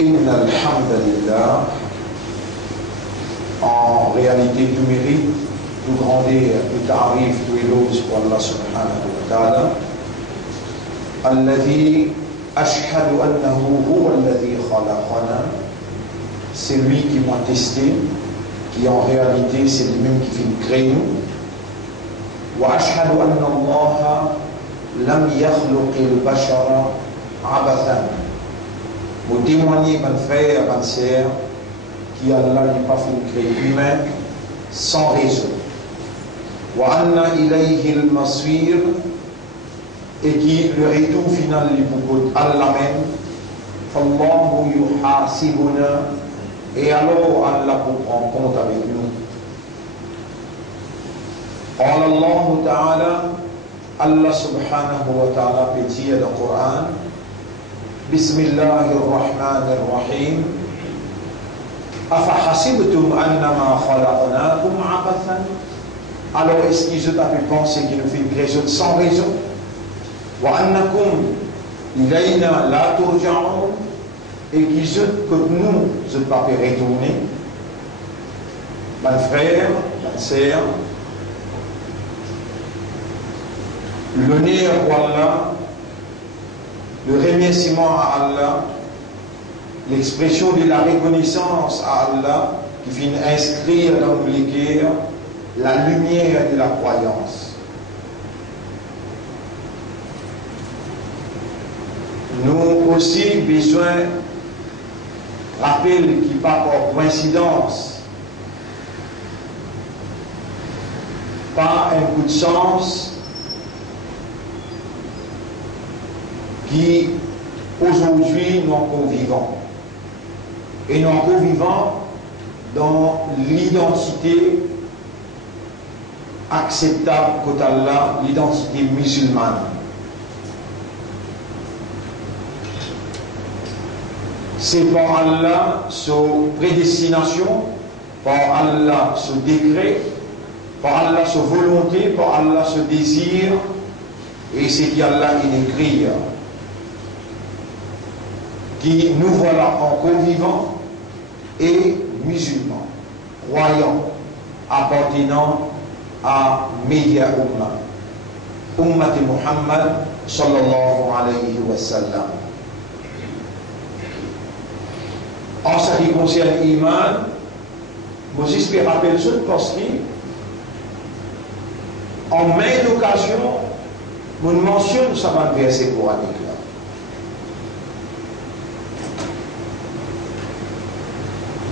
Inna alhamdulillah, en réalité tout mérite, tout grandeur, tout tarif, tout éloge pour Allah subhanahu wa ta'ala. Alladhi ashhadu annahu huwa alladhi khalaqana, c'est lui qui m'a testé, qui en réalité c'est lui-même qui fait créer nous. Wa ashhadu anna Allah lam yakhluqil bashara abathan. Pour témoigner, mon frère, ma sœur, qui Allah n'est pas fait créer humain sans raison. Wa anna ilayhi al-masir, et qui le retour final est pour Allah même. Fallahu yuhasibuna, et alors Allah pour prendre compte avec nous. قال الله تعالى, Allah subhanahu wa ta'ala peut dire dans le Coran, Bismillahir Rahmanir Rahim, Afahasibtum annama khalaqnakum abathan. Alors est-ce qu'ils ont pu penser qu'il nous fait une création sans raison? Wa annakum ilayna la turja'un, et qu'ils ont que nous ne pas fait retourner. Mon frère, ma sœur, l'honneur pour Allah, le remerciement à Allah, l'expression de la reconnaissance à Allah qui vient inscrire dans nos cœurs la lumière de la croyance. Nous aussi besoin rappel qui pas par coïncidence, pas un coup de chance qui aujourd'hui nous encore vivants. Et nous encore vivants dans l'identité acceptable qu'au Allah, l'identité musulmane. C'est par Allah sa prédestination, par Allah ce décret, par Allah sa volonté, par Allah ce désir, et c'est qu'Allah il écrit qui nous voilà encore vivants et musulmans, croyants, appartenant à Média Ummat Muhammad sallallahu alayhi wa sallam. En ce qui concerne l'Iman, vous espérez rappeler ce parce qu'en même occasion, nous mentionnons ça dans le verset coranique là.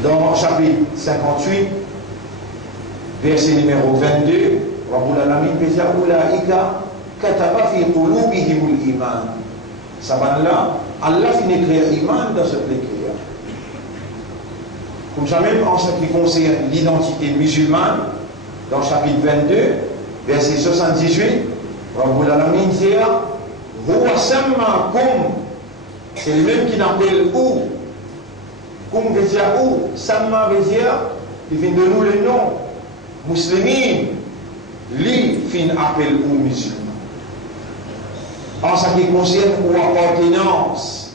Dans chapitre 58, verset numéro 22, Rabbul Alamin peut dire Ulaika kataba fi qulubihimul iman. Ça va là, Allah finit d'écrire iman dans cette lecture. Comme ça même en ce qui concerne l'identité musulmane, dans chapitre 22, verset 78, Rabbul Alamin dit Huwa sammakum, c'est le même qui n'appelle où. Comme veut dire où, Samma veut dire, il vient de nous le nom, musulmans, lui fin appelle ou musulman. En ce qui concerne ou appartenance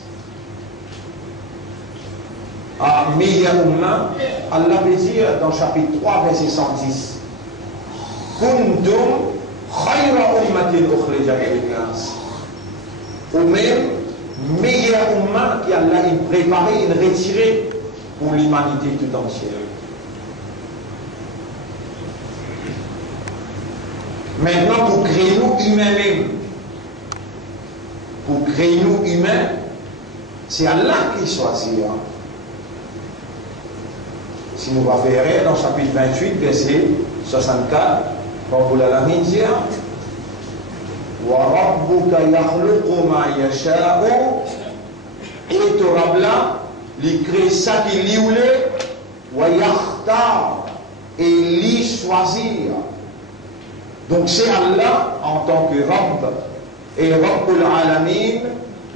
à Média Umma, Allah veut dire dans chapitre 3, verset 110, Kuntum khayra ummatin ukhrijat lin-nas. Ou même, meilleur umma qui Allah a préparé, il retiré pour l'humanité tout entière. Maintenant, pour créer nous humains même, pour créer nous humains, c'est Allah qui choisit. Si nous va faire dans chapitre 28, verset 64, Rabbul Alamin dit Wa rabbuka yakhluqu ma yasha'u, et tu rabla li crée ça qui li voulait, wa yakhtar, et li choisir. Donc c'est Allah en tant que Rabb et Rabbul Alamin,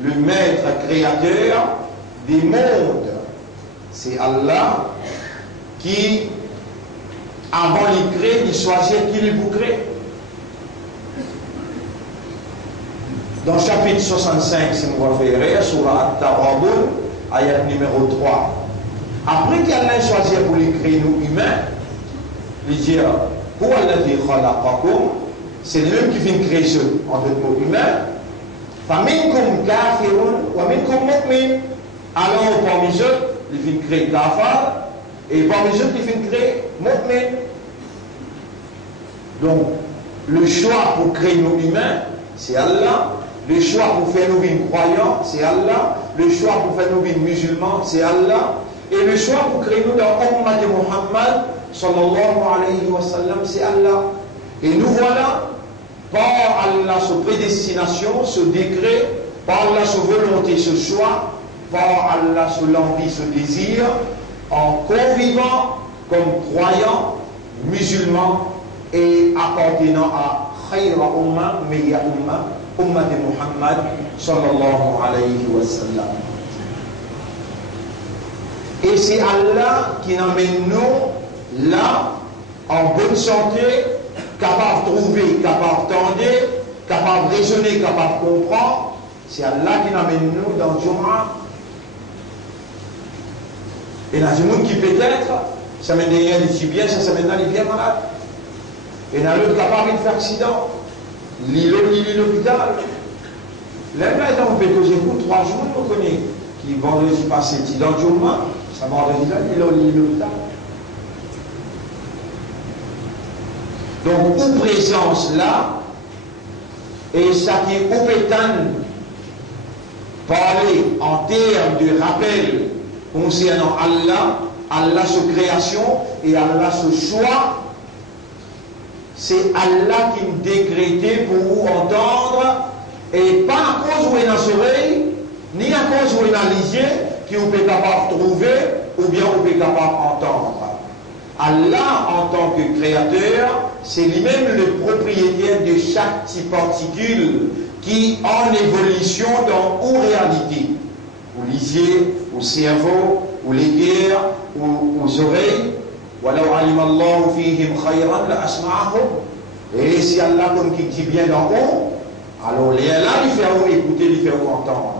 le maître créateur des mondes. C'est Allah qui, avant les créer, il choisit qui les vous crée. Dans le chapitre 65, si vous référez, sur At-Tarabun, ayat numéro 3. Après qu'Allah choisit pour les créer nous humains, il dit c'est lui qui vient créer ceux en d'autres mots humains. فَمِنْكُمْ كَافِرٌ وَمِنْكُمْ مُؤْمِنٌ. Alors parmi eux, il vient créer kafar, et parmi eux, il vient créer mu'min. Donc, le choix pour créer nos humains, c'est Allah. Le choix pour faire nos vies croyants, c'est Allah. Le choix pour faire nos vies musulmans, c'est Allah. Et le choix pour créer nous dans l'Umma de Muhammad, sallallahu alayhi wa sallam, c'est Allah. Et nous voilà, par Allah, sa prédestination, ce décret, par Allah, sa volonté, ce choix, par Allah, sa l'envie, ce désir, en convivant comme croyants, musulmans et appartenant à Khayra Umma, meilleure Umma, Umma de Muhammad, sallallahu alayhi wa sallam. Et c'est Allah qui amène nous là, en bonne santé, capable de trouver, capable d'entendre, capable de raisonner, capable de comprendre. C'est Allah qui amène nous dans le Jum'a. Et il y a des gens qui peut-être, ça mène derrière les bien, ça mène dans les bien malades. Et il y a l'autre capable de faire accident. L'hôpital. Les gens on peut causer pour 3 jours, on connaît. Qui vendredi passé, dans le Jum'a, ça vendredi là, il est l'hôpital. Donc, une présence là, et ça qui est compétent, parler en termes de rappel concernant Allah, Allah sa création et Allah sa choix, c'est Allah qui nous décrété pour vous entendre, et pas à cause où il est dans l'oreille, ni à cause où il est dans les yeux, qui vous peut capable de trouver, ou bien vous peut capable d'entendre. Allah, en tant que créateur, c'est lui-même le propriétaire de chaque petite particule qui en évolution dans une réalité. Ou les yeux, au cerveau, ou les guerres, ou aux oreilles. Et si Allah, comme qui dit bien d'en haut, alors là, il fait écouter, il fait entendre.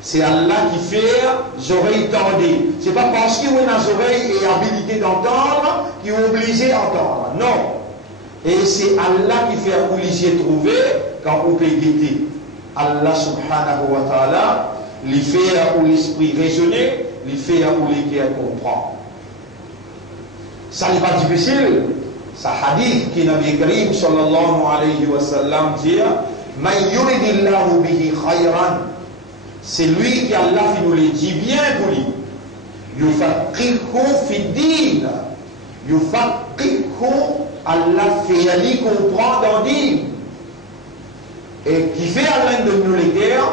C'est Allah qui fait les oreilles tendues. Ce n'est pas parce qu'il a les oreilles et habilité d'entendre qu'il est obligé d'entendre. Non. Et c'est Allah qui fait obligé de trouver quand on peut guetter. Allah subhanahu wa ta'ala, il fait où l'esprit raisonner, il fait où les cœurs comprend. Ça n'est pas difficile. Ça hadith qui Nabi Karim sallallahu alayhi wa sallam dit Man yuridillahu bihi khayran. C'est lui qui Allah qui nous le dit bien pour lui. Yufaqihu fi din. Yufaqihu, Allah fait Ali comprendre dans din. Et qui fait Allah de nous les guerres,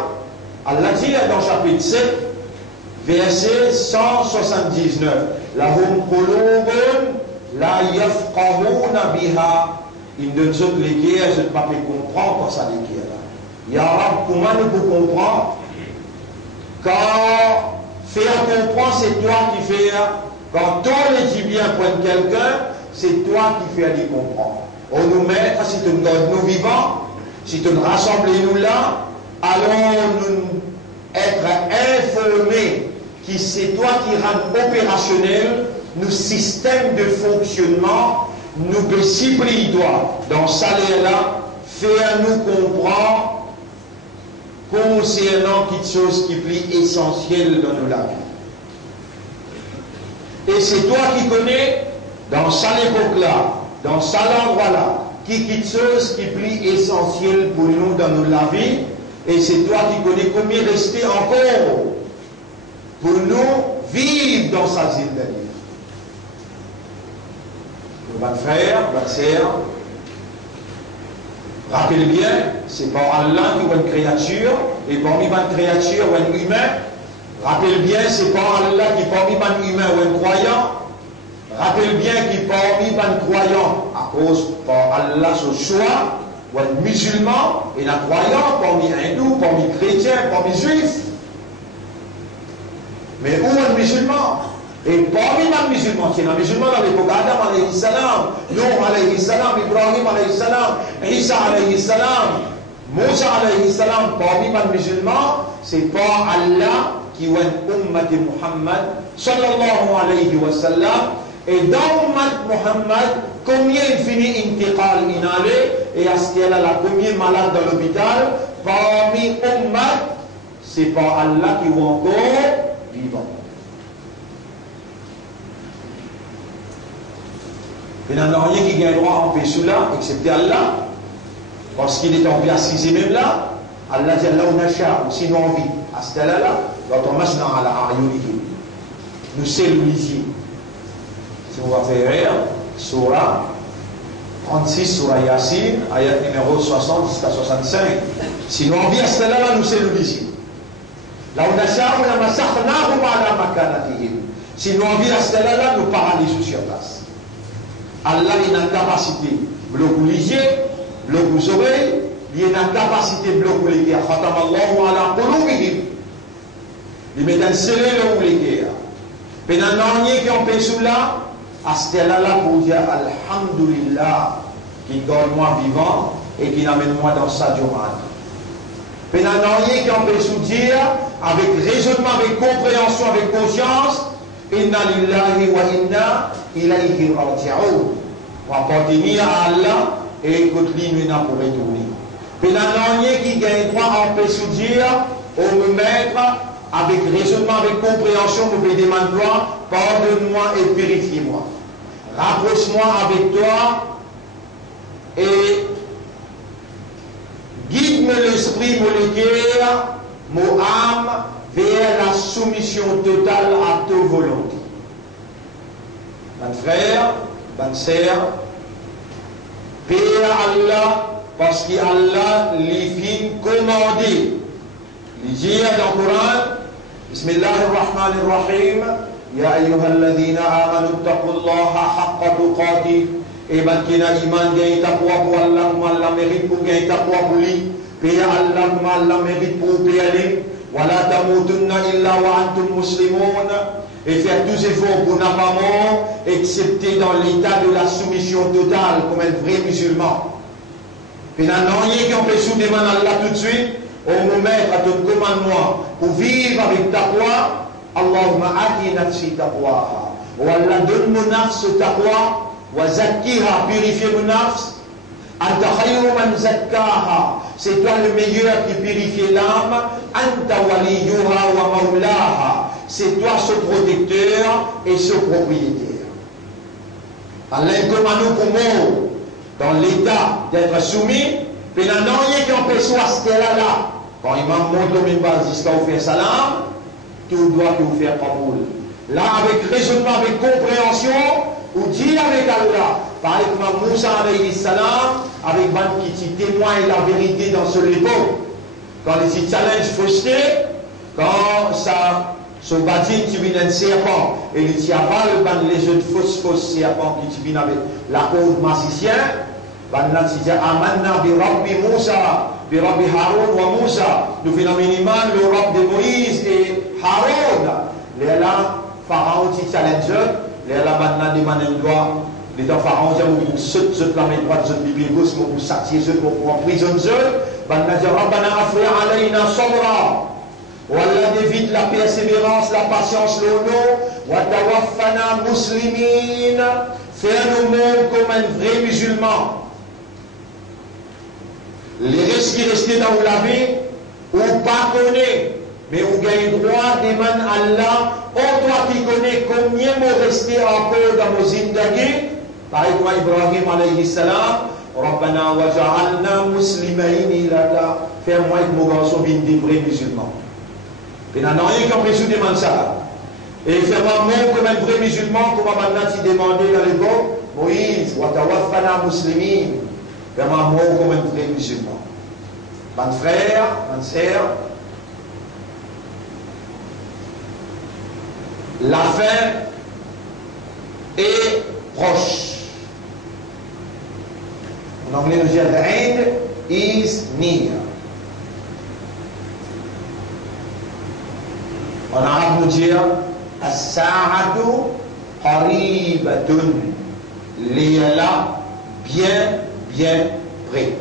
Allah dit dans chapitre 7, verset 179. Lahum qulubun la yafqahuna biha. Il donne autres les guerres, je ne peux pas comprendre pour ça les guerres. Ya Rab, comment nous pouvons comprendre? Quand faire comprendre, c'est toi qui fais. Quand on les dit bien pour quelqu'un, c'est toi qui fais aller comprendre. On nous met, si tu nous donnes nous vivants, si tu nous rassembles nous là, allons-nous être informés que c'est toi qui rends opérationnel nos systèmes de fonctionnement, nous discipline toi dans ce salaire-là, faire-nous comprendre concernant quelque chose qui est plus essentiel dans nos vies. Et c'est toi qui connais, dans cette époque-là, dans cet endroit-là, quelque chose qui est plus essentiel pour nous dans nos vies, et c'est toi qui connais combien rester encore pour nous vivre dans sa zone de vie. Mes frères, mes sœurs, rappelez bien, c'est par Allah qui est une créature, et parmi les créatures, un humain. Rappelez bien, c'est par Allah qui est parmi les humains ou un croyant. Rappelez bien qu'il est parmi les croyants, à cause par Allah son choix, ou un musulman, et un croyant, parmi les hindous, parmi les chrétiens, parmi les juifs. Mais où un musulman? Et parmi les musulmans, c'est un musulman dans l'époque Adam alayhi salam, Nuh alayhi salam, Ibrahim alayhi salam, Isa alayhi salam, Moussa alayhi salam, parmi les musulmans, c'est pas Allah qui est ummat Muhammad sallallahu alayhi wa sallam. Et dans ummat Muhammad, combien il finit intiqal inhalé, et à ce qu'il y a là, combien malade dans l'hôpital, parmi ummat, c'est pas Allah qui est encore vivant. Il n'y a rien qui gagne droit en paix sous là, excepté Allah, parce qu'il est en paix assisé même là. Allah dit Allah ou sinon on vit. À ce là, quand on marche dans la ayunité, nous c'est l'oublier. Si on va faire rire, Surah 36, Surah Yassine, ayat numéro 60 jusqu'à 65. Sinon on vit à ce là, nous c'est l'oublier. Là où on a sinon on vit à ce là, nous paralysons sur place. Allah il a une capacité de bloquer les yeux, bloquer les oreilles, il a une capacité de bloquer les cœurs. Khatamallahu ala qulubihim. Il met un scellé le cœur. Puis dans l'année qui ont pensé là, à ce là pour dire Alhamdulillah, qui donne moi vivant et qui n'amène moi dans sa journée. Puis dans l'année qui ont pensé dire, avec raisonnement, avec compréhension, avec conscience, Inna lillahi wa inna ilayhi raji'un. On va appartenir à Allah et écoute-lui, nous n'avons pas retourner. Puis l'année qui gagne droit à en dire, on me mettre avec raisonnement, avec compréhension, vous pouvez demander toi, pardonne-moi et purifie-moi. Rapproche-moi avec toi et guide-moi l'esprit, mon cœur, mon âme, vers la soumission totale à ta volonté. Mon frère, bonne sœur, paix à Allah, parce qu'Allah lui fit commander. Il dit dans le Coran, Bismillahirrahmanirrahim, Ya ayyuhalladhina amanu taqullaha haqqa tuqatih. Et ben qui n'a iman gagne taqwa pour Allah, comme Allah mérite pour gagner taqwa pour lui. Paix à Allah, comme Allah mérite pour payer. Wala tamutunna illa wa antum muslimun. Et faire tous les efforts pour n'a pas mort, excepté dans l'état de la soumission totale, comme un vrai musulman. Puis dans l'année qui on peut sous demander Allah tout de suite, on nous met à ton commandement pour vivre avec taqwa. Allahumma ati nafsi taqwa. Ou Allah donne mon nafs taqwa. Wa zakkiha, purifier mon nafs. Anta khayru man zakkaha. C'est toi le meilleur qui purifie l'âme. Anta waliyuha wa maulaha. C'est toi ce protecteur et ce propriétaire. Allah commande pour moi dans l'état d'être soumis. Puis là, non, il y a qui empêche ce là. Quand il m'a montré au minbar jusqu'à vous faire salam, tout doit vous faire kaboul. Là, avec raisonnement, avec compréhension, ou dit avec Allah. Par exemple, Moussa alayhi salam, avec Ban qui témoigne la vérité dans ce époque. Quand les challenges faussetés, quand ça se bâtit, tu viens un serpent, et il n'y a pas le ban les autres fausses serpents qui viennent avec la cause magicien. Banna si amanna bi Rabbi Moussa, bi Rabbi Haroun wa Moussa. Nous faisons minimal le Rabb de Moïse et Haroun. Les là, Pharaon qui challenge, les là banna demande un droit. Les temps Pharaon dit vous sautez la main droite, vous bibi gauche, vous satire, vous emprisonnez. Banna dit Rabbana afri alayna sabra. Wallah évite la persévérance, la patience, l'honneur. Wa tawaffana muslimin. Faire nous comme un vrai musulman. Les restes qui restent dans la vie, ou pas connaît, mais on gagne droit des mains Allah, on toi qui connais combien vous restez encore dans vos zindagi, par exemple Ibrahim alayhi salam, Rabbana wa ja'alna muslimaini laka, fais-moi que mon garçon vienne des vrais musulmans. Et n'a rien qu'en précieux demande ça. Et fais-moi comme un vrai musulman, comme maintenant tu demandais dans l'époque, Moïse, wa tawaffana muslimin. Vraiment mort comme un vrai musulman. Mon frère, mon sœur, la fin est proche. En anglais, nous disons the end is near. En arabe, nous disons as-sa'atu qaribatun. Les là, bien près.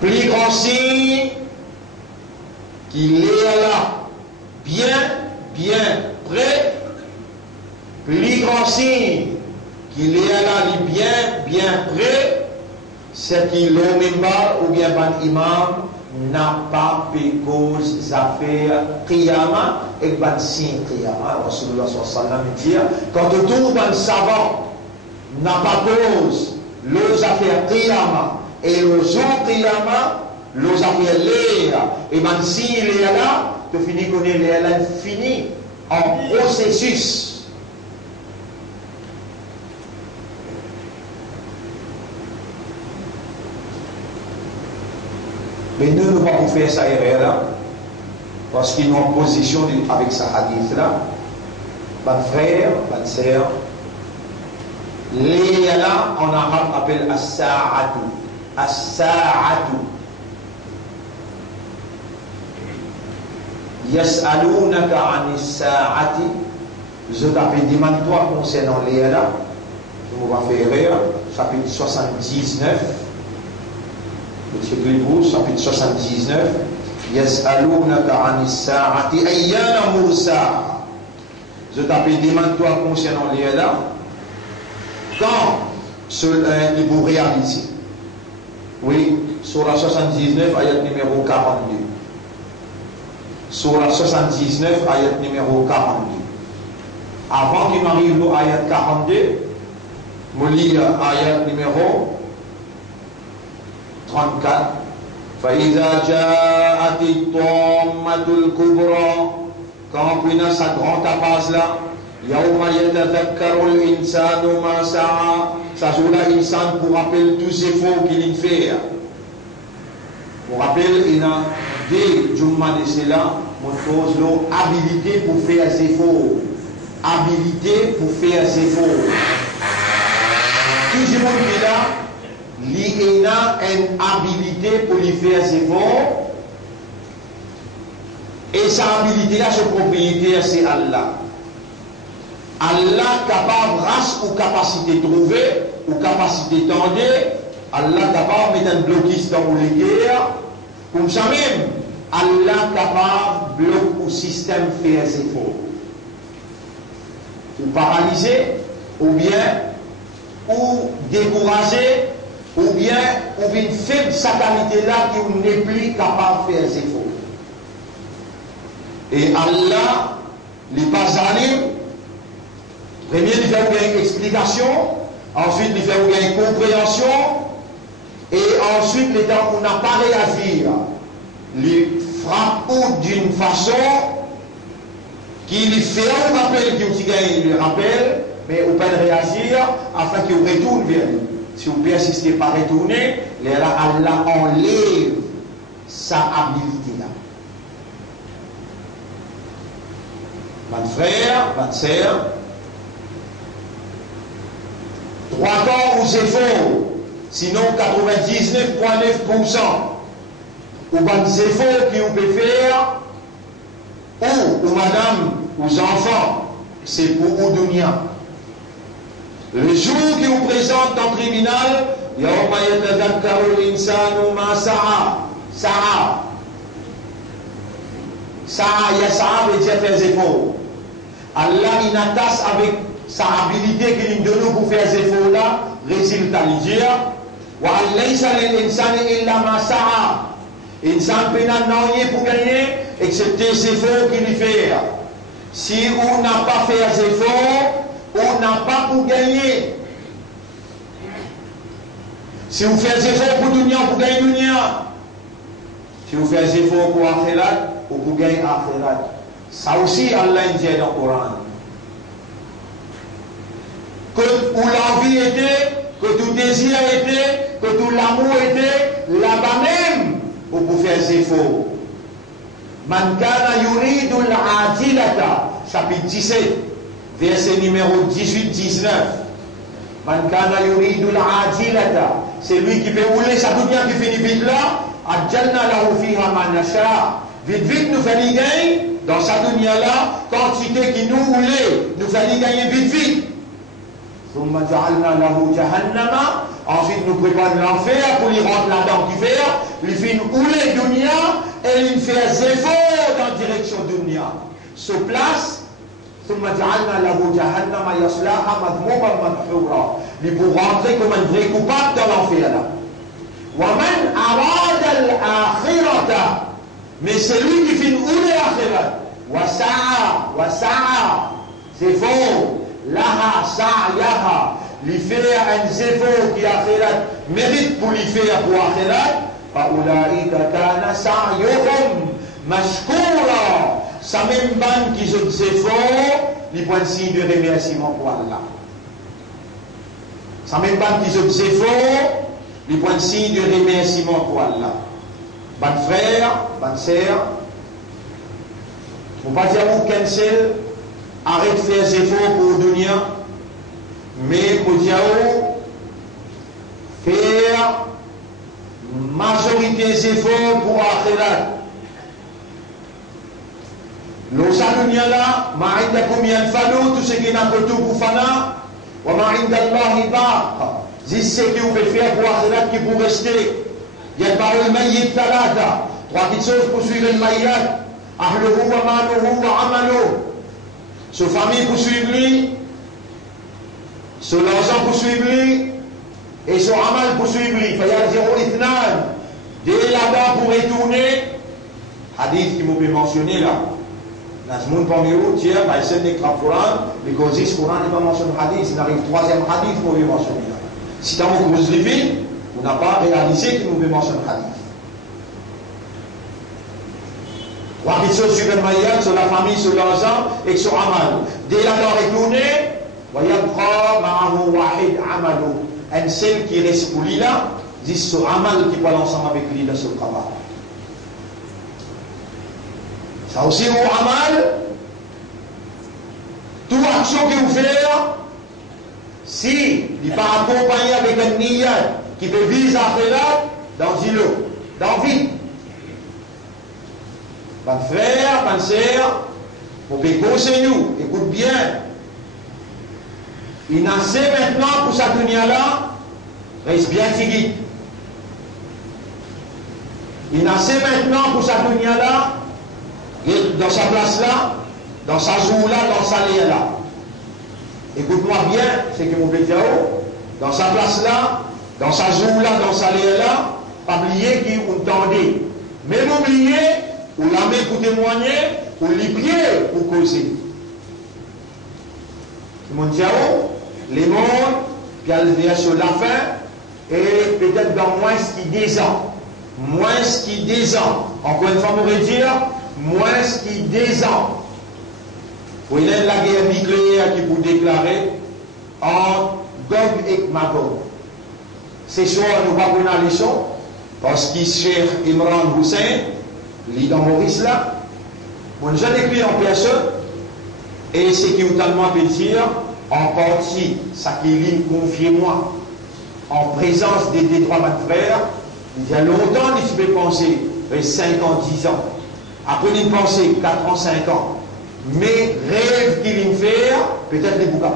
Plus grand signe qu'il est là, bien prêt, plus grand signe qu'il est là, bien prêt, c'est qu'il est même ou bien ban imam n'a pas pu cause affaires qiyama et ban signe qiyama. Rasulullah sallallahu alayhi wa sallam dit, quand tout ban savant n'a pas cause les affaires qiyama et le jour qiyama, les affaires l'air et ban signe il est là, tu finis qu'on est là fini en processus. Mais nous ne pouvons pas faire ça erreur-là, parce qu'ils sont en position avec ce hadith-là. Mon frère, ma sœur, les là en arabe appelle as-sa'atu. As-sa'atu. Yas'alunaka 'ani as-sa'ati. Je t'appelle, demande-toi concernant les là. Je ne vais pas faire erreur. Chapitre 79. Monsieur Gribous, chapitre 79, Yas'alunaka 'ani as-sa'ati ayyana mursaha. Je t'appelle, demande-toi concernant les là, quand il vous réaliser. Oui, surah 79, ayat numéro 42. Surah 79, ayat numéro 42. Avant qu'il m'arrive l'ayat 42, je lis ayat numéro 34. فإذا جاءت الطامة الكبرى quand on a sa grande appasse là يوم يتذكر الإنسان ما سعى ça joue là l'insan pour rappeler tous ces efforts qu'il fait pour rappeler il a des jumma de cela montre l'habilité pour faire ses efforts habilité pour faire ses efforts tout ce monde qui est là il a une habilité pour lui faire ses efforts et sa habilité là, sa propriété c'est Allah. Allah capable race ou capacité trouver ou capacité tendre, Allah capable de mettre un blocus dans les guerres, comme ça même, Allah capable de bloquer au système faire ses efforts. Ou paralyser, ou bien, ou décourager, ou bien une faible satanité là qui n'est plus capable de faire ses efforts. Et Allah, les pas zalim, premier il fait une explication, ensuite il fait une compréhension, et ensuite les temps où on n'a pas réagi, les frappe ou d'une façon qui lui fait un rappel, qui aussi gagne, il lui rappelle, mais on peut réagir afin qu'il retourne vers lui. Si vous persistez pas retourner, Allah enlève sa habilité là. Mon frère, ma sœur, 3 ans ou c'est faux, sinon 99,9%. Ou ban c'est faux qui vous peut faire, ou madame, ou enfants, c'est pour vous dunya. Le jour qui vous présente dans le tribunal, yawma yatadhakkaru al-insanu ma sa'a. Sa'a. Sa'a, yasa'a veut dire faire des efforts. Allah il attache avec sa habilité qu'il nous donne pour faire ces efforts là, résultat il dit wa laysa lil insani illa ma sa'a. Insan pena non rien pour gagner excepté ces efforts qu'il lui fait. Si on n'a pas fait ces efforts, on n'a pas pour gagner. Si vous faites des efforts pour dunya, vous gagnez dunya. Si vous faites des efforts pour akhirat, vous gagnez akhirat. Ça aussi, Allah dit dans le Coran. Que où l'envie était, que tout désir était, que tout l'amour était, là-bas même, vous pouvez faire des efforts. Man kana yuridu al-ajilata, chapitre 17, verset numéro 18-19. Man kana yuridu al-ajilata, c'est lui qui fait rouler sa dunya qui finit vite là, adjalna lahu fiha ma nasha. Vite, nous faisons gagner dans sa dunya là, quantité qui nous roulait, nous faisons gagner vite. Ensuite, nous préparons l'enfer pour lui rendre là-dedans qui fait, lui fait rouler dunya et il fait des efforts en direction dunya. Sur place, ثم جعلنا له جهنم يصلاها مذموما مدحورا. Il pour rentrer comme un vrai coupable dans l'enfer là. ومن أراد الآخرة, mais celui qui fait où l'akhirat, وسعى, c'est faux, laha sa'yaha, lui faire un zéfo qui akhirat mérite pour lui faire pour akhirat, فأولئك كان سعيهم مشكورا. Ça même bande qui se zéfo, il prend signe de remerciement pour Allah. Ça même bande qui se zéfo, il prend signe de remerciement pour Allah. Bonne frère, bonne sœur, vous ne pouvez pas dire vous cancel, arrête de faire des efforts pour le dunya, mais vous dire faire majorité des efforts pour l'akhirat. L'osa dunya là, ma indakum yanfadu, tout ce qui n'a que tout pour fana, wa ma indallahi baq. C'est ce que vous pouvez faire pour l'akhirat qui pour rester. Il y a le mayyit talata, trois petites choses pour suivre le mayyat. Ahluhu wa maluhu wa amalu. Sa famille pour suivre lui, son argent pour suivre lui, et son amal pour suivre lui. Il faut y aller au ithnan. Dès là-bas pour retourner, hadith qui vous peut mentionner là. Là, ce monde parmi vous, tiens, bah, c'est le Coran, mais quand il dit ce Coran n'est pas mentionné hadith, il arrive troisième hadith pour vous mentionner là. Si dans vos grosses livres, on n'a pas réalisé qu'il nous peut mentionner hadith. Trois petites choses sur le maïat, sur la famille, sur l'argent et sur amal. Dès la mort est tournée, un seul qui reste pour lui là, dit sur amal qui parle ensemble avec lui là sur le travail. Ça aussi, au amal, toute action que vous faites, si il n'est pas accompagné avec un niyat qui peut viser à faire dans l'îlot, dans la vie. Mon frère, ma sœur, pour que nous, écoute bien. Il n'a assez maintenant pour sa dunya-là, reste bien tigui. Il n'a assez maintenant pour sa dunya-là, dans sa place-là, dans sa joue-là, dans sa lia-là. Écoute-moi bien, c'est que mon bétiao, dans sa place-là, dans sa joue-là, dans sa lia-là, pas oublier qui vous tendez. Même oublier, ou la main pour témoigner, ou les pieds pour causer. Mon diao, les mondes, qui vient sur la fin, et peut-être dans moins qui 10 ans. Moins qui 10 ans. Encore une fois, on pourrait dire, moins qui 10 ans. Vous voyez la guerre nucléaire qui vous déclarer en Gog et Magog. Ce soir, nous ne pouvons pas la leçon, parce qu'il Cheikh Imran Hussein, lit dans Maurice là, mon jeune écrit en personne, et ce qui vous tellement peut dire, en partie, ça qui lit, confiez-moi, en présence des droits de frères, il y a longtemps, il se peut penser, 5 ans, 10 ans. Après, il pensait 4 ans, 5 ans. Mais rêve qu'il me fait, peut-être que vous pouvez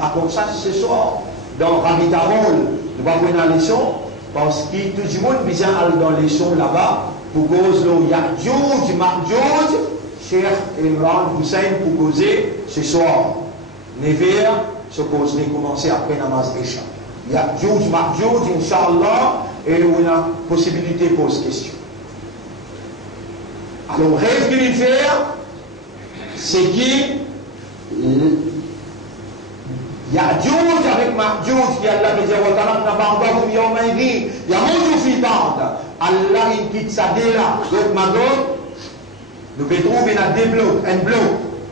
raconter ça ce soir, dans Rabi Tarol, nous allons prendre la leçon, parce que tout le monde vient dans les leçons là-bas, pour cause il y a George, Cheikh Imran Hussein pour causer ce soir. Never, ce cause n'est commencé après Namaz Isha. Il y a George, Inch'Allah, et on a possibilité de poser question. Alors, rêve qu'il fait, c'est qu'il y a George avec George qui a la média, il y a mon Dieu qui Allah il quitte sa déla, donc Magog, nous pouvons trouver un bloc,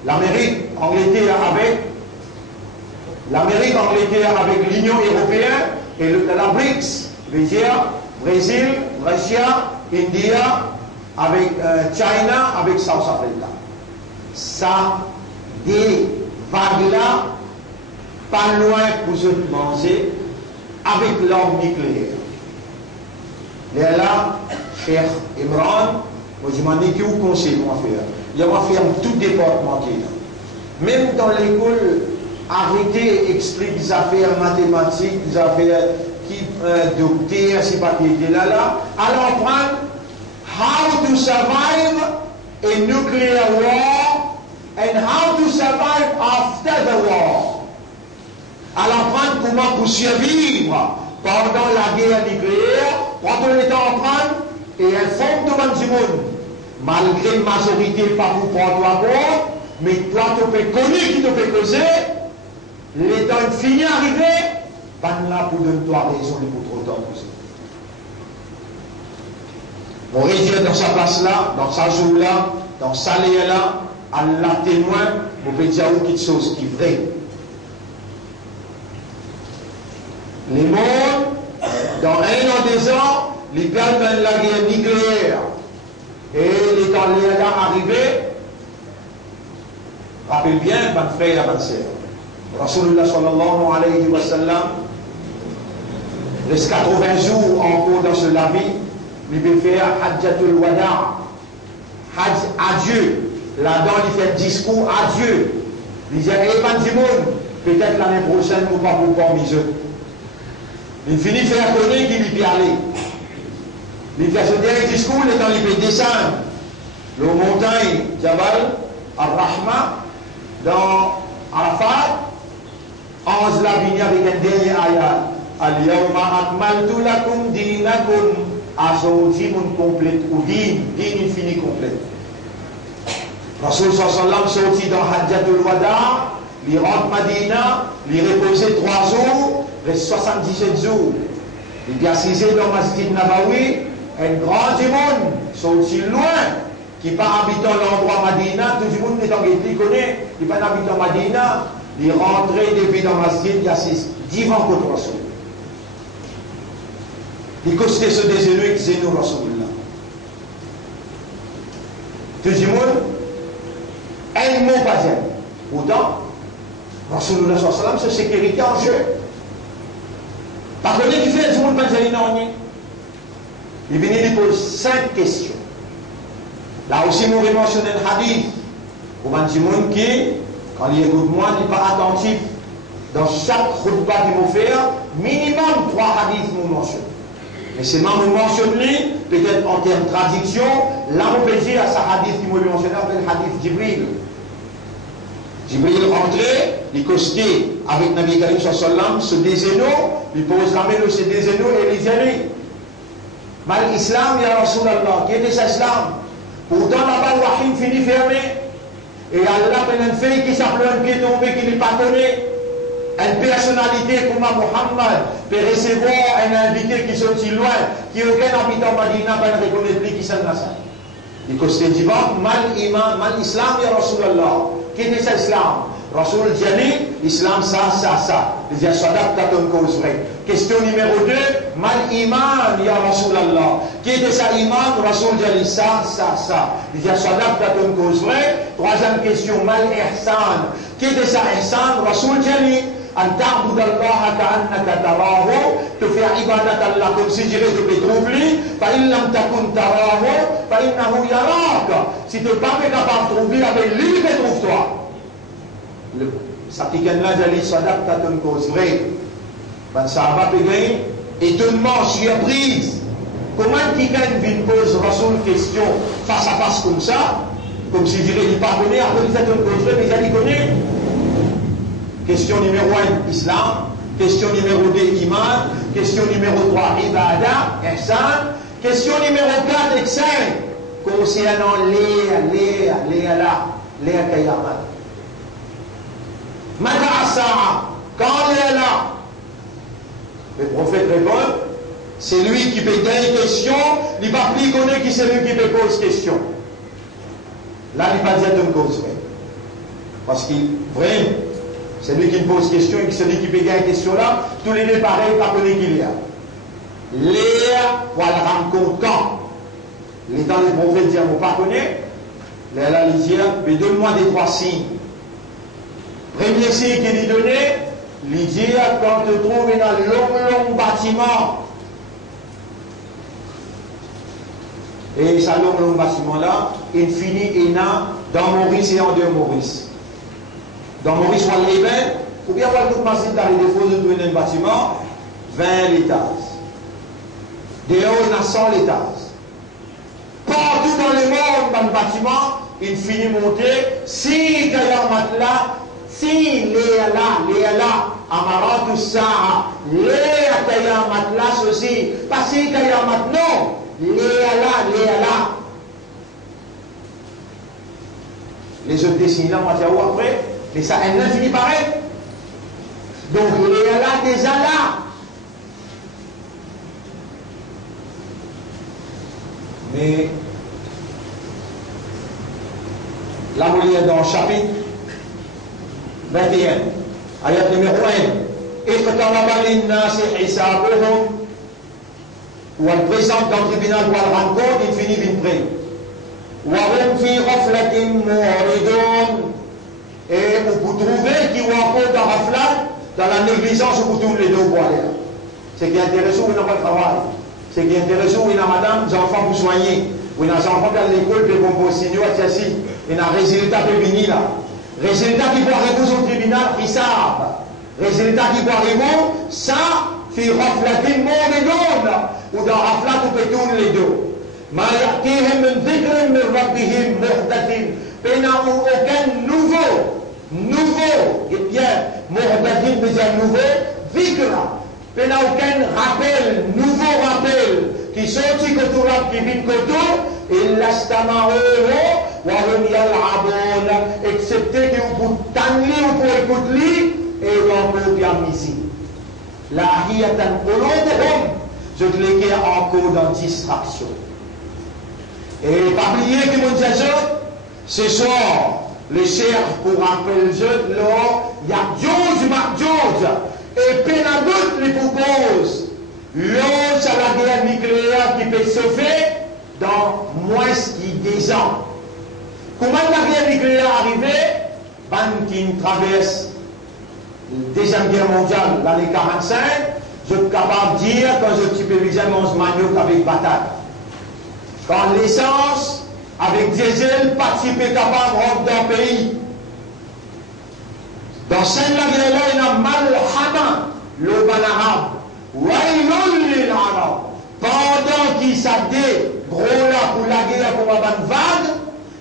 l'Amérique, Angleterre avec l'Union européenne et la BRICS, c'est-à-dire Brésil, Russie, India, avec China, avec South Africa. Ça, des vagues-là, pas loin pour se manger, avec l'arme nucléaire. Et là, cher Imran, moi je m'en ai que vous conseille moi faire. Il y a moi faire tout départemental. Même dans l'école, arrêtez, explique des affaires mathématiques, des affaires qui docteur, c'est pas qui était là. Alors prendre how to survive a nuclear war and how to survive after the war. À l'apprendre comment pour survivre pendant la guerre nucléaire, quand on est en train et informe devant du monde, malgré la majorité pas pour prendre toi compte, mais toi tu peux connaître qui te fait causer, l'état fini arrivé, pas là pour donner toi raison pour trop temps causer. On réduit dans sa place là, dans sa joue là, dans sa lieu là, Allah témoin, on peut dire quelque chose qui est vrai. Les mondes, dans 1 an, 2 ans, les perdent dans la guerre nucléaire. Et les temps là arrivés, rappelle bien, mon frère et ma sœur, Rasulullah sallallahu alayhi wa sallam, reste 80 jours en cours dans ce lavis, il peut faire Hajjatul Wada, Hajj adieu. Là-dedans, il fait un discours adieu. Il dit, eh ben, Dimoun, peut-être l'année prochaine, nous ne pouvons pas miser. Il finit de faire connaître qu'il y peut aller. Il fait ce dernier discours, le temps il peut descendre. Le montagne, Jabal, Ar-Rahma, dans Arafat, 11 la vigne avec un dernier ayat. Al-Yawma akmaltu lakum dinakum. Aujourd'hui, mon complète, ou din infini complète. Rasul sallam sorti dans Hajjatul Wada, il rentre Madina, il reposait 3 jours, reste 77 jours. Il est assisé dans Masjid Nabawi, un grand monde, sorti loin, qui n'est pas habitant l'endroit Madina, tout le monde est en guette, il connaît, il n'est pas habitant Madina, il est rentré depuis dans Masjid, il assiste 10 ans contre Rasul. Il costait ce déjeuner qui disait nous Rasulullah. Tout le monde, un mot pas dire. Pourtant, Rasulullah sallam, c'est sécurité en jeu. Par contre, il fait, tout le monde pas dire non. Il venait lui poser 5 questions. Là aussi, nous avons mentionné un hadith. Pour un petit monde qui, quand il écoute moi, n'est pas attentif. Dans chaque khutbah qu'il m'a fait, minimum 3 hadiths nous mentionnent. Mais c'est même mentionné, peut-être en termes de traduction, là on peut dire à sa hadith qui m'a mentionné, le hadith Jibril. Jibril rentrait, il costait avec Nabi Karim sallam, ce dézéno, il pose la main de ce dézéno et il dit mal l'islam, ya Rasulallah, qui était cet islam? Pourtant là-bas, le wahim finit fermé, et Allah fait un fait qui s'appelle un pied tombé qui n'est pas donné. Une personnalité comme Muhammad peut recevoir un invité qui sont si loin, qui aucun habitant Madina ne reconnaît plus qui sont là. Il costait dit mal iman, mal islam, ya Rasulallah. Qui est cet islam? Rasul dit islam, ça. Il dit sadaq t'as une cause vraie. Question numéro 2, mal iman, ya Rasulallah. Qui est ça iman? Rasul dit ça. Il dit sadaq t'as une cause vraie. Troisième question, mal ihsan. Qui est ça ihsan? Rasul dit أن تعبد الله كأنك تراه تفي عبادة الله comme si je te trouve lui فإن لم تكن تراه فإنه يراك si tu n'es pas capable de trouver avec lui il trouve toi ça qui gagne là j'ai dit sadaq t'as une cause vraie ben ça va payer étonnement surprise comment qui gagne une pose Rasoul question face à face comme ça comme si je l'ai pas connu après il fait une cause vraie mais il connaît. Question numéro 1, Islam. Question numéro 2, Iman. Question numéro 3, Ibadah, Ihsan. Question numéro 4 et 5, concernant Léa Kayamat. Mata Asa, quand Léa là, le prophète répond, c'est lui qui peut donner une question, il ne va plus connaître qui c'est lui qui peut poser question. Là, il ne va pas dire de cause. Parce qu'il, vraiment, c'est lui qui me pose question et c'est lui qui peut gagner question là. Tous les deux pareils, pas connaître qu'il y a. Léa, voilà, content. Les temps les prophètes disent, on ne pas connaître. Léa, il dit, mais donne-moi des 3 signes. Premier signe qu'il lui donnait, il dit, quand tu te trouves dans un long bâtiment, et ce long bâtiment là, il finit dans Maurice et en dehors Maurice. Dans Maurice ou à l'Ében, ou bien voir toute masse dans les défauts de un bâtiment, 20 étages. Dehors, on a 100 étages. Pas partout dans le monde, dans le bâtiment, il finit monter. Si il y a un matelas, si Léala, Amaratu Sa'a, Léa qu'il y a un matelas aussi, pas si qu'il y a un matelas, non, Léala. Les autres dessinent là, on va dire où après, mais ça, elle n'a fini pareil. Donc, Léala déjà là. Mais, là, vous voyez dans le chapitre 21, ayat numéro 1, اقترب للناس حسابهم, où elle présente dans le tribunal où elle rencontre, il finit d'une près. وهم في غفلة معرضون, et vous trouvez qui ont encore dans Raflat, dans la négligence, vous trouvez les deux bois. Ce qui est intéressant, vous n'avez pas de travail. Ce qui est intéressant, vous n'avez madame, des enfants pour soigner. Vous n'avez des enfants à l'école, puis vous pouvez signer, etc. Il y a un résultat qui est là. Résultat qui va arriver au tribunal, ils savent. Résultat qui va arriver, ça, في غفلة معرضون, ou dans Raflat, vous pouvez tourner les deux. ما يأتيهم من ذكر من ربهم محدث, بينهم aucun nouveau, et bien, محدث veut dire nouveau, ذكر, بينهم aucun nouveau rappel, qui sortit que tout rap qui vient que tout, إلا استمعوه وهم يلعبون, excepté que vous tanner ou pour écouter, et on peut bien ici. La hiyatan qulubuhum, je te l'ai encore dans distraction. Et pas oublier que mon Dieu, ce soir, le cher pour rappeler le jeu, il y a George, et Pénadoute les propose. L'autre à la guerre nucléaire qui peut se faire dans moins de 10 ans. Comment la guerre nucléaire est arrivée? Ban qui traverse la Deuxième Guerre mondiale, l'année 45, je suis capable de dire, quand je suis périsé mon manioc avec bataille. Quand l'essence, avec diesel, participait capable de rentrer dans le pays. Dans cette guerre-là, il y a Malhama, le ban arabe. Waïlul lil arab. Pendant qu'ils s'addaient, gros là, pour la guerre, pour la vague,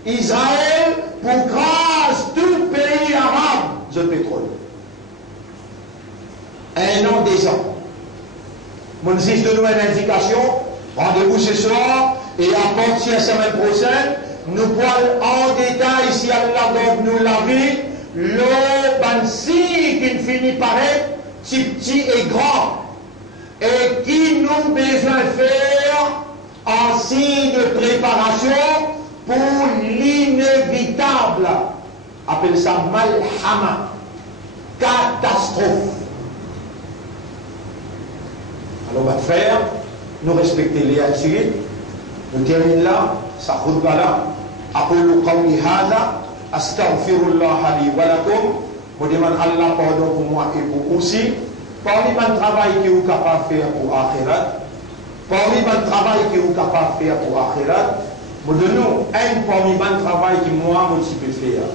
Israël, pour grâce tout pays arabe, de pétrole. Un an, 2 ans. Mon fils de nous une indication, rendez-vous ce soir, et à partir de la semaine prochaine, nous pourrons en détail, si Allah donne nous la vie, le bansi qui finit par être petit et grand, et qui nous besoin faire en signe de préparation pour l'inévitable. Appelle ça malhama, catastrophe. Alors, on va faire, nous respecter les attirer. Nous terminons là, ça roule là. أقول قولي هذا أستغفر الله لي ولكم. Je demande Allah pardon pour moi et pour aussi. Parmi le travail que vous êtes capable de faire pour Akhirat, parmi le travail que vous êtes capable de faire pour Akhirat, je donne parmi le travail que moi je peux faire.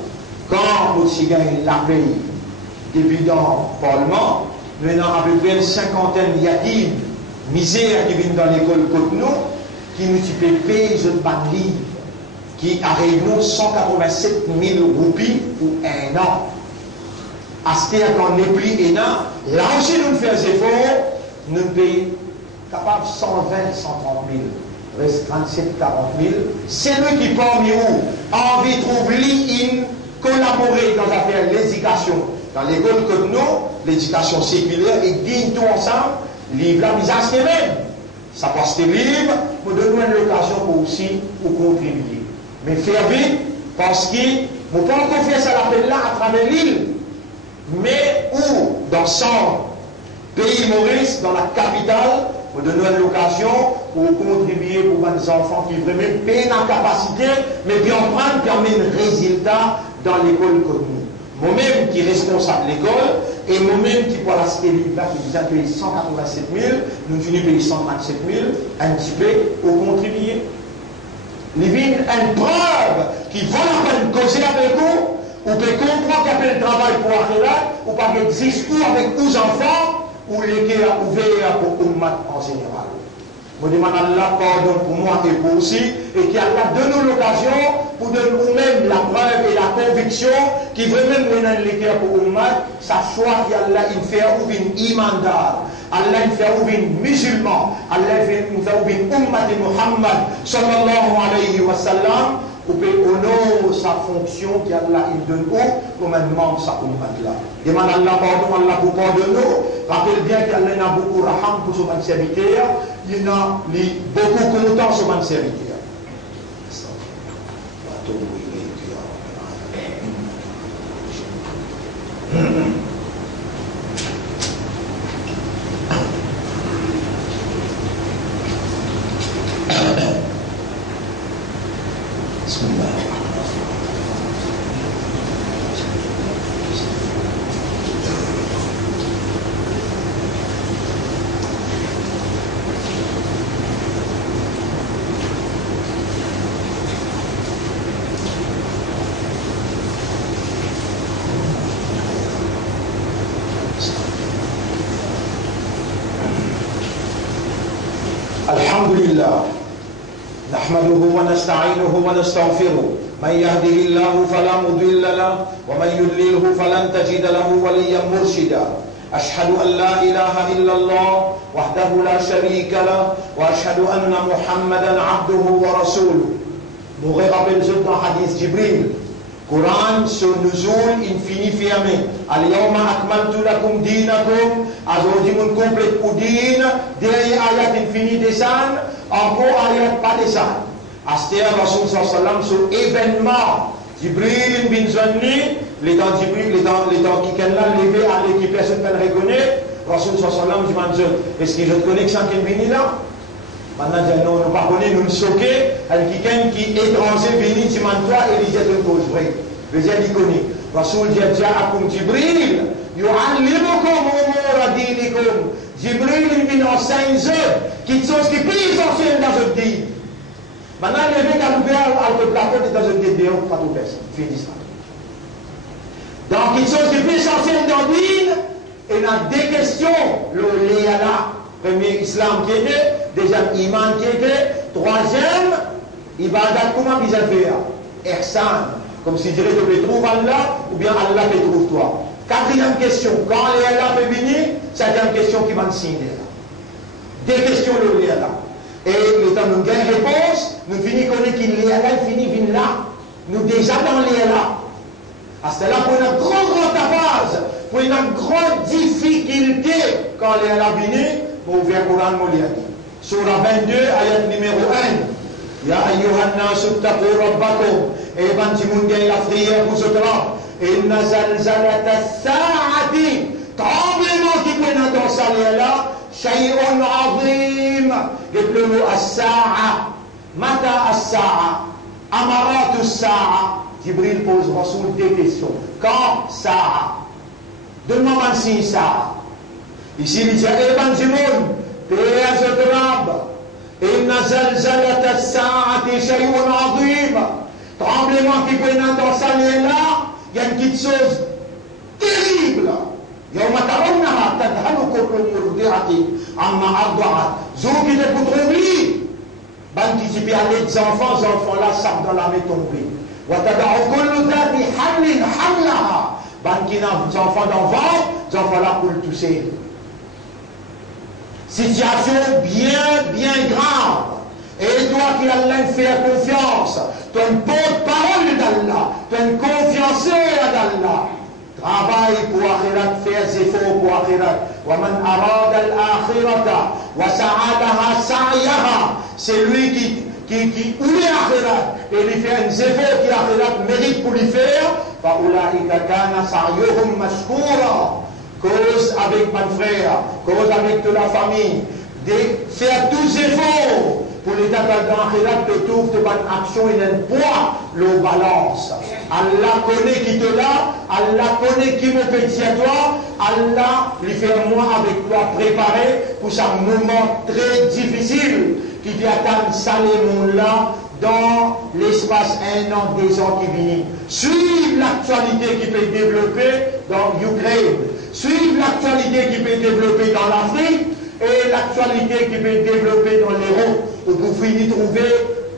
Quand je gagne la paix depuis dans le Parlement, nous avons à peu près une cinquantaine d'yatim, misère qui viennent dans l'école contre nous, qui nous payer une bonne livre, qui arrive nous 187 000 roupies pour 1 an. À ce qu'on n'est plus un an, là aussi nous faisons des efforts, nous payons capable 120, 130 000, reste 37, 40 000. C'est lui qui parmi vous envie de trouver collaborer dans l'affaire de l'éducation. Dans l'école comme nous, l'éducation séculaire, et digne tout ensemble, livre la mise à ce même. Ça passe des livres, pour donner une occasion pour aussi pour contribuer. Mais faire vite, parce que nous ne pouvons pas faire ça l'appel là à travers l'île, mais où, dans 100 pays Maurice, dans la capitale, pour donner une occasion pour contribuer pour les enfants qui vraiment peinent en capacité, mais bien prendre permet un résultat dans l'école comme nous. Moi-même qui est responsable de l'école, et moi-même qui pour la cité libre qui nous a payé 187 000, nous venons payer 137 000, un petit peu pour contribuer. Il y a une preuve qui vaut la peine de causer avec vous, ou peut comprendre qu'il y a un travail pour Akhirat, ou pas de discours avec vos enfants, ou les qui a ouvert pour Ummat en général. Je demande à Allah pardon pour moi et pour aussi, et qu'Allah donne l'occasion pour donner nous-mêmes la preuve et la conviction qui veut même mener les cœurs pour Ummat, sa choix qu'Allah il fait ouvrir une imandar, Allah il fait ouvrir une musulman, Allah il fait ouvrir une Ummat de Muhammad sallallahu alayhi wa sallam, pour honorer sa fonction qu'Allah il donne au commandement de sa Ummat là. Demande à Allah pardon, Allah pour pardonner. Rappelle bien qu'Allah a beaucoup de raham pour son serviteur, il a beaucoup de content sur son serviteur. الحمد لله نحمده ونستعينه ونستغفره من يهده الله فلا مضل له ومن يضلله فلن تجد له وليا مرشدا أشهد أن لا إله إلا الله وحده لا شريك له وأشهد أن محمدا عبده ورسوله. Nous rappelons dans hadith Jibril Quran sur nuzul infini fermé. Al-yawma akmaltu lakum dinakum. Aujourd'hui, on complète pour din. Derrière ayat infini descend. Encore ayat pas descend. Astir Rasul sallam sur événement. Jibril bin Zanni. Les temps Jibril, les temps qui est là, levé à l'équipe, personne ne le reconnaît. Rasul sallam dit est-ce que je te connais que c'est qui est venu là? Maintenant, non, nous ne pas connaître, nous ne choquer avec quelqu'un qui est étranger, venu, tu m'en toi, et il dit une cause vraie. Le Dieu dit connaît. Rasoul dit, Ja'akum Jibril, yu'allimukum umura dinikum. Jibril, il vient enseigner qui sont ce qui plus anciennes dans votre vie. Maintenant, le mec a ouvert à le plateau dans une tête de haut, pas tout personne. Fini ça. Donc, ils sont ce qui plus anciennes dans la vie, et il y a des questions, le léala. Premier, islam qui était, deuxième, iman qui était, troisième, ibadat, comment ils ont fait? Ihsan, comme si dirait que tu trouves Allah, ou bien Allah te trouve toi. Quatrième question, quand Allah peut venir, cinquième question qui m'a signé là. Des questions le là. Et le temps nous gagnons réponse, nous finissons connaître qu'il est là, il finit vient là. Nous déjà dans là. À ce là pour une grande phase, pour une grande difficulté quand il est là venu. Pour ouvrir le Coran Moliani. Surah 22, ayat numéro 1. Ya ayyuhan nasu ttaqu rabbakum. Et ben, si vous gagnez la prière, vous autres. Inna zalzalata as-sa'ati. Tremblement qui peut être dans sa là. Shay'un azim. Le mot as-sa'a. Mata as-sa'a. Amarat as-sa'a. Jibril pose Rasoul des questions. Quand sa'a? Donne-moi un signe sa'a. Ici, il dit, Eban Jimoun, Péaz Drab, Inna Zalzalat as-Sa'ati Shay'un Azim, tremblement qui peut être dans sa là, il y a une petite chose terrible. Yawma tarawnaha tadhalu kullu murdi'atin amma arda'at. Zou qui est pour trembler. Ban qui dit, les enfants là savent dans la main tomber. Wa tada'u kullu dhati hamlin hamlaha. Ban qui n'a des enfants d'enfants, les enfants là pour le tousser. Situation bien grave. Et toi qui Allah fait confiance, tu as une porte-parole d'Allah, tu as une confiance d'Allah. Travaille pour Akhirat, fais des efforts pour Akhirat. Wa man arada al-akhirata wa sa'adaha sa'yaha. C'est lui qui oublie Akhirat et lui fait des efforts qui Akhirat mérite pour lui faire. Fa ulaika kana sa'yuhum mashkoura. Cause avec mon frère, cause avec toute la famille, de faire tous les efforts pour l'état d'Akhirat de trouver de bonnes actions et d'un poids, le balance. Allah connaît qui te l'a, Allah connaît qui me peut dire toi, Allah lui fait moi avec toi préparer pour ce moment très difficile qui vient attendre ça les mondes là dans l'espace 1 an, 2 ans qui viennent. Suivre l'actualité qui peut développer dans l'Ukraine. Suivre l'actualité qui peut développer dans l'Afrique et l'actualité qui peut être développée dans les ronds. Vous pouvez y trouver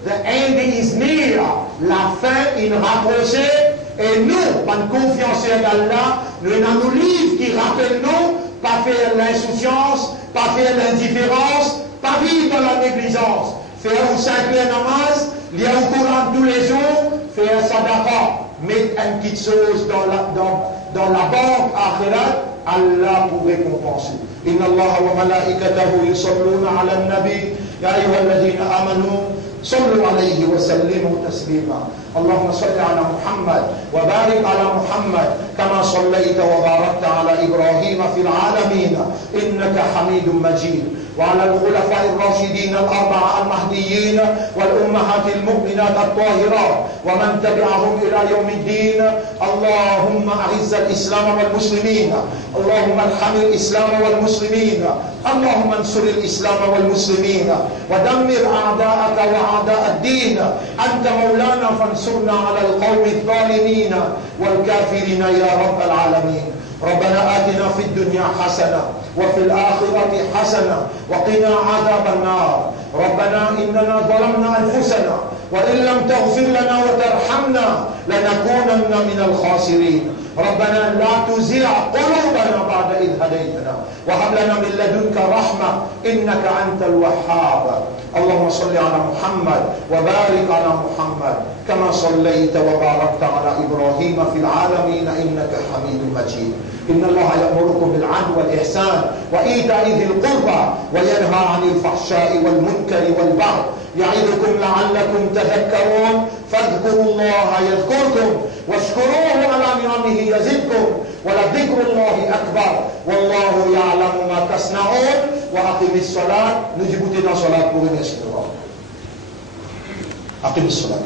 the end is near, la fin est rapprochée, et nous, par confiance en Allah, nous avons nos livres qui rappellent nous, pas faire l'insouciance, pas faire l'indifférence, pas vivre dans la négligence, faire un simple namaz, lire au Coran tous les jours, faire sadaqa, mettre une petite chose dans la banque akhirat, Allah pour récompenser. Inna Allah wa malaikatahu yusalluna ala nabi ya ayyuhalladhina amanu صلوا عليه وسلموا تسليما اللهم صل على محمد وبارك على محمد كما صليت وباركت على إبراهيم في العالمين إنك حميد مجيد وعلى الخلفاء الراشدين الأربعة المهديين والأمهات المؤمنات الطاهرات ومن تبعهم إلى يوم الدين اللهم أعز الإسلام والمسلمين اللهم ارحم الإسلام والمسلمين اللهم انصر الإسلام والمسلمين ودمر أعداءك وأعداء الدين أنت مولانا فانصرنا على القوم الظالمين والكافرين يا رب العالمين ربنا آتنا في الدنيا حسنة وفي الآخرة حسنة وقنا عذاب النار ربنا إننا ظلمنا أنفسنا وإن لم تغفر لنا وترحمنا لنكونن من الخاسرين ربنا لا تزغ قلوبنا بعد إذ هديتنا وهب لنا من لدنك رحمة إنك أنت الوهاب اللهم صل على محمد وبارك على محمد كما صليت وباركت على إبراهيم في العالمين إنك حميد مجيد إن الله يأمركم بالعدل والإحسان وإيتاء ذي القربى وينهى عن الفحشاء والمنكر والبغي يعظكم لعلكم تذكرون فاذكروا الله يذكركم واشكروه على نعمه يزدكم ولذكر الله أكبر والله يعلم ما تصنعون وأقم الصلاة نجبتنا صلاة بورنا أقم الصلاة